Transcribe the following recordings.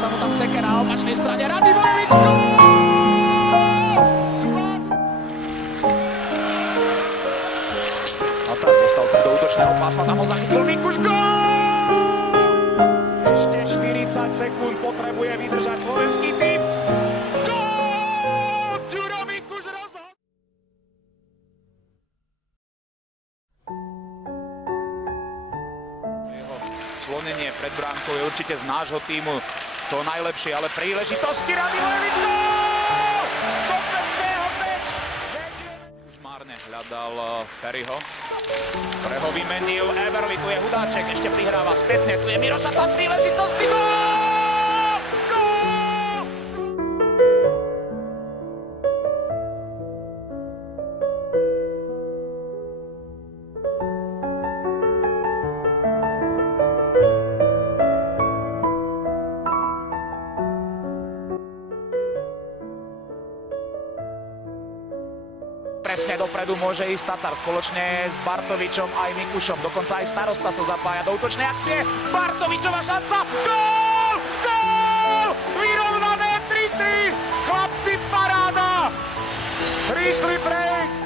sa mu tam seke na opačnej strane. Radivojevič, gól! A tak dostal do útočného pásma, tam ho zachytil Mikuš, gól! Ešte 40 sekúnd potrebuje vydržať slovenský tým. Gól! Ďuro Mikuš rozhodol! Jeho slonenie pred bránkou je určite z nášho týmu to najlepšie, ale príležitosti Radivojevič, gól! Kopeckého peč! Už márne hľadal Perryho. Pre ho vymenil Eberli, tu je Hudáček, ešte prihráva spätne, tu je Miroša, tam príležitosti, gól! Gól! Presne dopredu môže ísť Tatar spoločne s Bartovičom aj Mikušom. Dokonca aj starosta sa zapája do útočnej akcie. Bartovičová šanca. Gól! Gól! Vyrovnané 3-3. Chlapci, paráda. Rýchly break.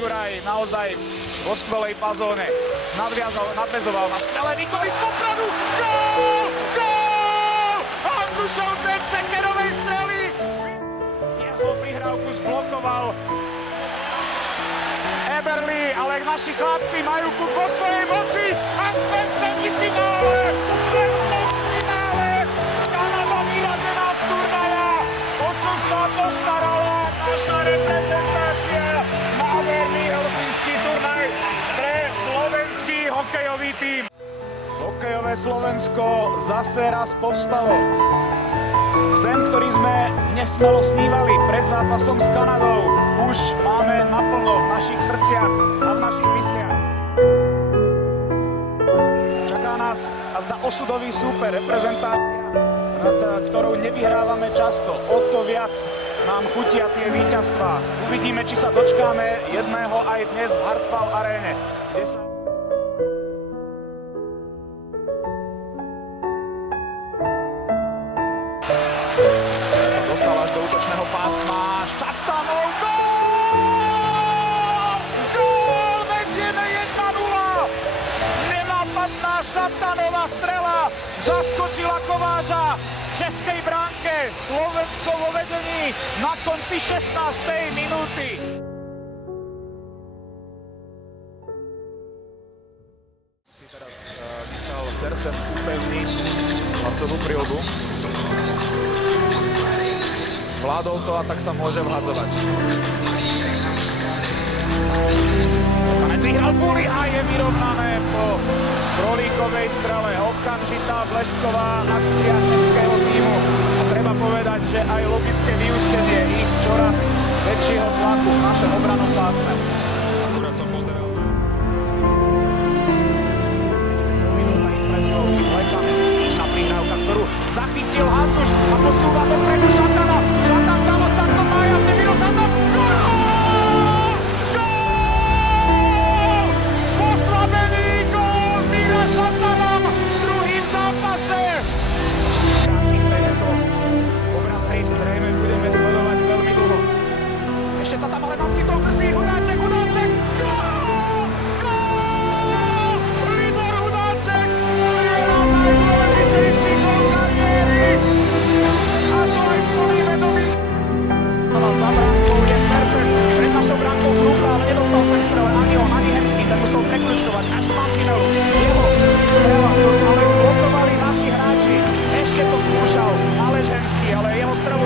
Juraj naozaj vo skvelej fazóne. Nadväzoval na skvelé výkony z Popradu. Gól! Gól! Hanzušov ten sekerovej strely. Jeho prihrávku zblokoval Eberli, ale naši chlapci majú puk vo svojej moci. A sme v semifinále! Kanada vyradená z turnaja. O čo sa postarala naša reprezentácia? Nádherný helsinský turnaj pre slovenský hokejový tím. Hokejové Slovensko zase raz povstalo. Sen, ktorý sme nesmelo snívali pred zápasom s Kanadou, už máme naplno v našich srdciach a v našich mysliach. Čaká nás azda osudový súper, reprezentácia, nad ktorou nevyhrávame často. O to viac nám chutia tie víťazstvá. Uvidíme, či sa dočkáme jedného aj dnes v Hartwall aréne, kde sa... Teraz sa dostal až do útočného pásma. Šatanov, gól! Gól! Vedieme 1-0! Nenápadná Šatanová strela zaskočila Kováža v českej bránke. Slovensko vo vedení na konci 16. minúty. Si teraz Michal Zersen upevní hlavcovú prilbu. Zvládol to a tak sa môže vhadzovať. Kanec vyhral Puli a je vyrovnané po Krolíkovej strele. Okamžitá blesková akcia českého týmu. A treba povedať, že aj logické vyústenie ich čoraz väčšieho tlaku v našom obrannom pásme. Akurát som pozeral. Minúta impresov. Lekanec, ničná prihrávka, ktorú zachytil Hanzuš a posúva dopredu Šatana. Šatan samostatno má jasne Mirošata. Gól! Zrejme budeme sledovať veľmi dlho. Ešte sa tam ale naskytol Krsí, Hudáček, Hudáček! Gól! Gól! Libor Hudáček strieľa najdôležitejší gól kariéry! A to aj splníme doby. Za bránkou je Sersen, pred našou bránkou Krupa, ale nedostal sa k strele ani on, ani Hemský, ten musel prekľúčkovať až do mantinelu. Jeho strela, ale zblokovali naši hráči. Ešte to skúšal Aleš Hemský, ale jeho strelu